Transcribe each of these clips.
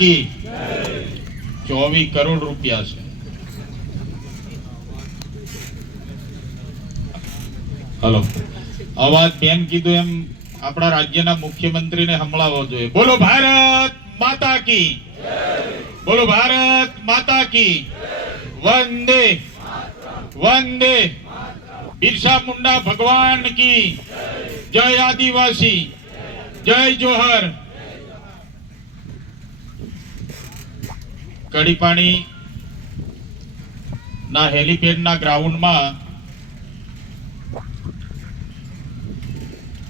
की 24 કરોડ રૂપિયા છે. હલો, અવાજ બેન કીધું એમ આપણા રાજ્યના મુખ્યમંત્રીને સંભળાવવો જોઈએ. બોલો ભારત માતા કી, બોલો ભારત માતા કી, વંદે વંદે, બિરસા મુંડા ભગવાન કી જય, આદિવાસી જય જોહર. કડીપાણી ના હેલીપેડ ના ગ્રાઉન્ડ માં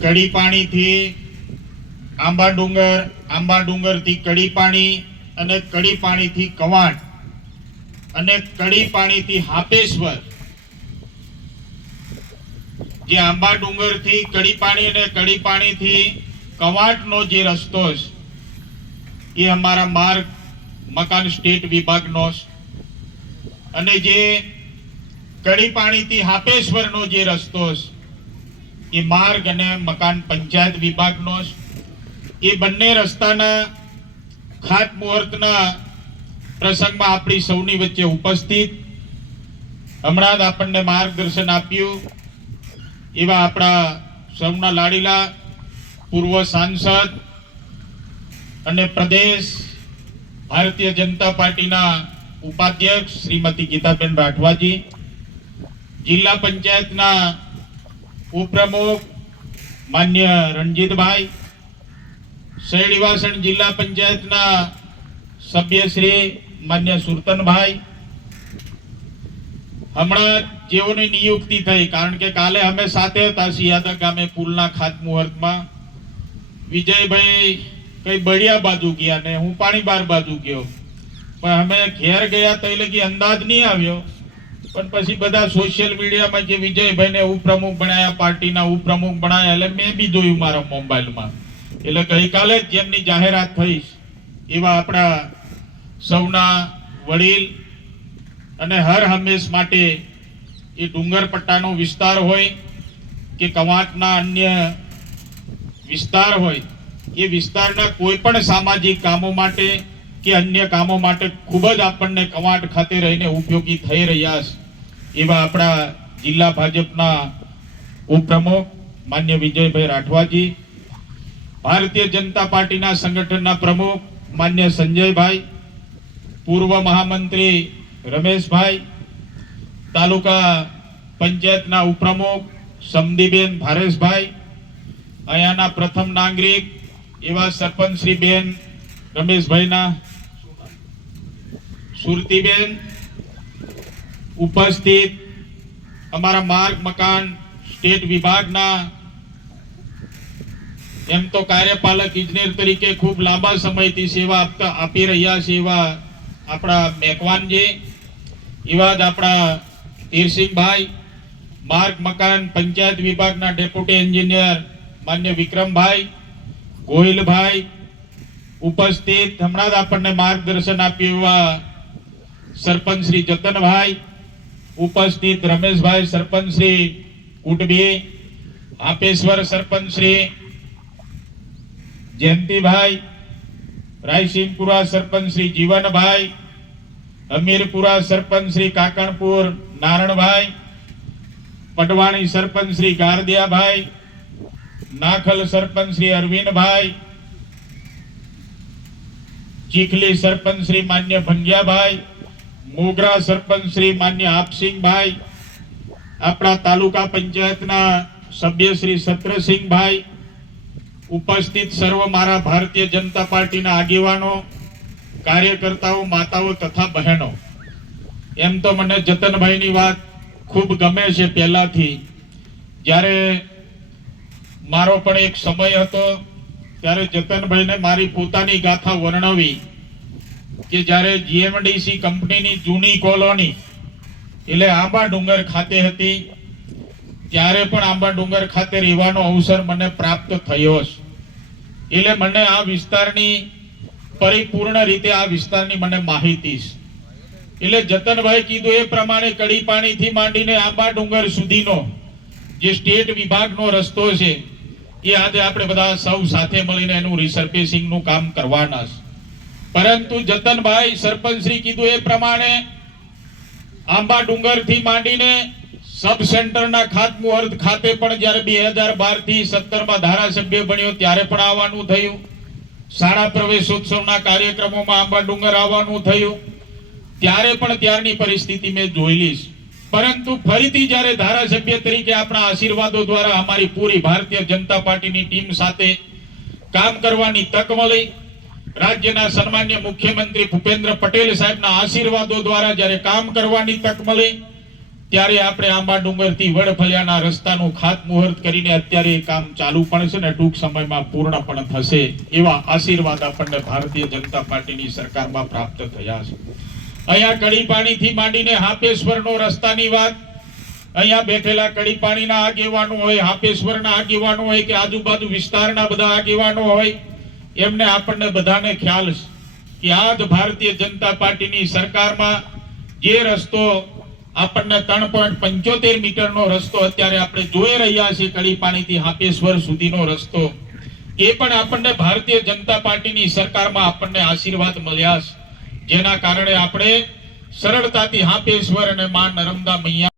કડીપાણી થી આંબા ડુંગર થી કડીપાણી અને કડીપાણી થી કવાંટ અને કડીપાણી થી હાપેશ્વર, જે આંબા ડુંગર થી કડીપાણી અને કડીપાણી થી કવાંટ નો જે રસ્તો છે એ અમારા માર્ગ મકાન સ્ટેટ વિભાગ નો, અને જે કડીપાણી થી હાપેશ્વર નો જે રસ્તો છે એ માર્ગ અને મકાન પંચાયત વિભાગ નો. એ બંને રસ્તાના ખાતમુહૂર્તના પ્રસંગમાં આપણી સૌની વચ્ચે ઉપસ્થિત હમણાં જ આપણને માર્ગદર્શન આપ્યું એવા આપણા સૌના લાડીલા પૂર્વ સાંસદ અને પ્રદેશ ભારતીય જનતા પાર્ટીના ઉપાધ્યક્ષ શ્રીમતી ગીતાબેન રાઠવાજી, જિલ્લા પંચાયતના ઉપપ્રમુખ માન્ય રણજીતભાઈ, શેરડીવાસણ જિલ્લા પંચાયતના સભ્ય શ્રી માન્ય સુરતનભાઈ, હમણાં જેઓની નિયુક્તિ થઈ, કારણ કે કાલે અમે સાથે હતા સિયાદા ગામે પુલના ખાતમુહૂર્તમાં. વિજયભાઈ કઈ બળિયા બાજુ ગયા ને હું પાણીબાર બાજુ ગયો, પણ અમે ઘેર ગયા તો એટલે અંદાજ નહીં આવ્યો. પણ પછી બધા સોશિયલ મીડિયામાં જે વિજયભાઈને ઉપપ્રમુખ બનાયા, પાર્ટીના ઉપપ્રમુખ બનાયા, એટલે મેં બી જોયું મારા મોબાઈલમાં. એટલે ગઈકાલે જ જેમની જાહેરાત થઈ એવા આપણા સૌના વડીલ અને હર હંમેશ માટે એ ડુંગર પટ્ટાનો વિસ્તાર હોય કે કવાંટના અન્ય વિસ્તાર હોય, એ વિસ્તારના કોઈ પણ સામાજિક કામો માટે કે અન્ય કામો માટે ખૂબ જ આપણને કવાંટ ખાતે રહીને ઉપયોગી થઈ રહ્યા છે એવા આપણા જિલ્લા ભાજપના ઉપપ્રમુખ માન્ય વિજયભાઈ રાઠવાજી, ભારતીય જનતા પાર્ટીના સંગઠનના પ્રમુખ માન્ય સંજયભાઈ, પૂર્વ મહામંત્રી રમેશભાઈ, તાલુકા પંચાયતના ઉપપ્રમુખ સમદીબેન ભારેશભાઈ, અહીંયાના પ્રથમ નાગરિક એવા સરપંચ શ્રી બેન રમેશભાઈના સુરતીબેન, ઉપસ્થિત અમારા માર્ગ મકાન સ્ટેટ વિભાગના એમ તો કાર્યપાલક ઇજનેર તરીકે ખૂબ લાંબા સમયથી સેવા આપી રહ્યા છે એવા આપણા મેકવાનજી, એવા જ આપણા તીરસિંહભાઈ, માર્ગ મકાન પંચાયત વિભાગના ડેપ્યુટી એન્જિનિયર માન્ય વિક્રમભાઈ, ગોહિલભાઈ, ઉપસ્થિત હમણાં જ આપણને માર્ગદર્શન આપ્યું એવા સરપંચ શ્રી જતનભાઈ, ઉપસ્થિત રમેશભાઈ સરપંચ શ્રી કુટબી, આપેશ્વર સરપંચ શ્રી જયંતિભાઈ, રાયસિંહપુરા સરપંચ શ્રી જીવનભાઈ, અમીરપુરા સરપંચ શ્રી કાકણપુર નારણભાઈ, પડવાણી સરપંચ શ્રી ગારદિયાભાઈ, નાખલ સરપંચ શ્રી અરવિંદભાઈ, ચીખલી સરપંચ શ્રી માન્ય ભંગિયાભાઈ, મોગરા સરપંચ શ્રી માન્ય આપસિંહભાઈ, આપણા તાલુકા પંચાયતના સભ્ય શ્રી સત્રસિંહભાઈ, ઉપસ્થિત સર્વ મારા ભારતીય જનતા પાર્ટીના આગેવાનો, કાર્યકર્તાઓ, માતાઓ તથા બહેનો. એમ તો મને જતનભાઈની વાત ખૂબ ગમે છે. પહેલાથી જ્યારે મારો પણ એક સમય હતો ત્યારે જતનભાઈને મારી પોતાની ગાથા વર્ણવી કે જ્યારે જીએમડીસી કંપનીની જૂની કોલોની એટલે આંબા ડુંગર ખાતે હતી, ત્યારે પણ આંબા ડુંગર ખાતે રહેવાનો અવસર મને પ્રાપ્ત થયો છે. એટલે મને આ વિસ્તારની પરિપૂર્ણ રીતે આ વિસ્તારની મને માહિતી છે. એટલે જતનભાઈ કીધું એ પ્રમાણે કડીપાણીથી માંડીને આંબા ડુંગર સુધીનો જે સ્ટેટ વિભાગનો રસ્તો છે એ આજે આપણે બધા સૌ સાથે મળીને એનું રિસર્ફેસિંગનું કામ કરવાના છે. પરંતુ જતનભાઈ સરપંચ શ્રી કીધું એ પ્રમાણે આંબા ડુંગર થી માંડીને સબ સેન્ટરના ખાતમુહૂર્ત ખાતે પણ જ્યારે 2012 થી 17 માં ધારાસભ્ય બન્યો ત્યારે પણ આવવાનું થયું. શાળા પ્રવેશોત્સવના કાર્યક્રમોમાં આંબા ડુંગર આવવાનું થયું. ત્યારે પણ ત્યારની પરિસ્થિતિ મેં જોયેલી છે. પરંતુ ફરીથી જ્યારે ધારાસભ્ય તરીકે આપણા આશીર્વાદો દ્વારા અમારી પૂરી ભારતીય જનતા પાર્ટીની ટીમ સાથે કામ કરવાની તક મળી, રાજ્યના સન્માનીય મુખ્યમંત્રી ભૂપેન્દ્ર પટેલ સાહેબના આશીર્વાદો દ્વારા જ્યારે કામ કરવાની તક મળી, ત્યારે આપણે આંબા ડુંગરથી વડફળિયાના રસ્તાનું ખાતમુહૂર્ત કરીને અત્યારે એ કામ ચાલુ પણ છે ને ટૂંક સમયમાં પૂર્ણ પણ થશે એવા આશીર્વાદ આપણને ભારતીય જનતા પાર્ટીની સરકારમાં પ્રાપ્ત થયા છે. અહીંયા કડીપાણીથી માંડીને હાપેશ્વરનો રસ્તાની વાત, અહીંયા બેઠેલા કડીપાણીના આગેવાનો હોય, હાપેશ્વરના આગેવાનો હોય કે આજુબાજુ વિસ્તારના બધા આગેવાનો હોય, એમને આપણને બધાને ખ્યાલ છે કે આજ ભારતીય જનતા પાર્ટીની સરકારમાં જે રસ્તો આપણને 3.75 મીટરનો રસ્તો અત્યારે આપણે જોઈ રહ્યા છીએ, કડીપાણીથી હાપેશ્વર સુધીનો રસ્તો, એ પણ આપણને ભારતીય જનતા પાર્ટીની સરકારમાં આપણને આશીર્વાદ મળ્યા છે, જેના કારણે આપણે સરળતાથી હાપેશ્વર અને માં નર્મદા મૈયા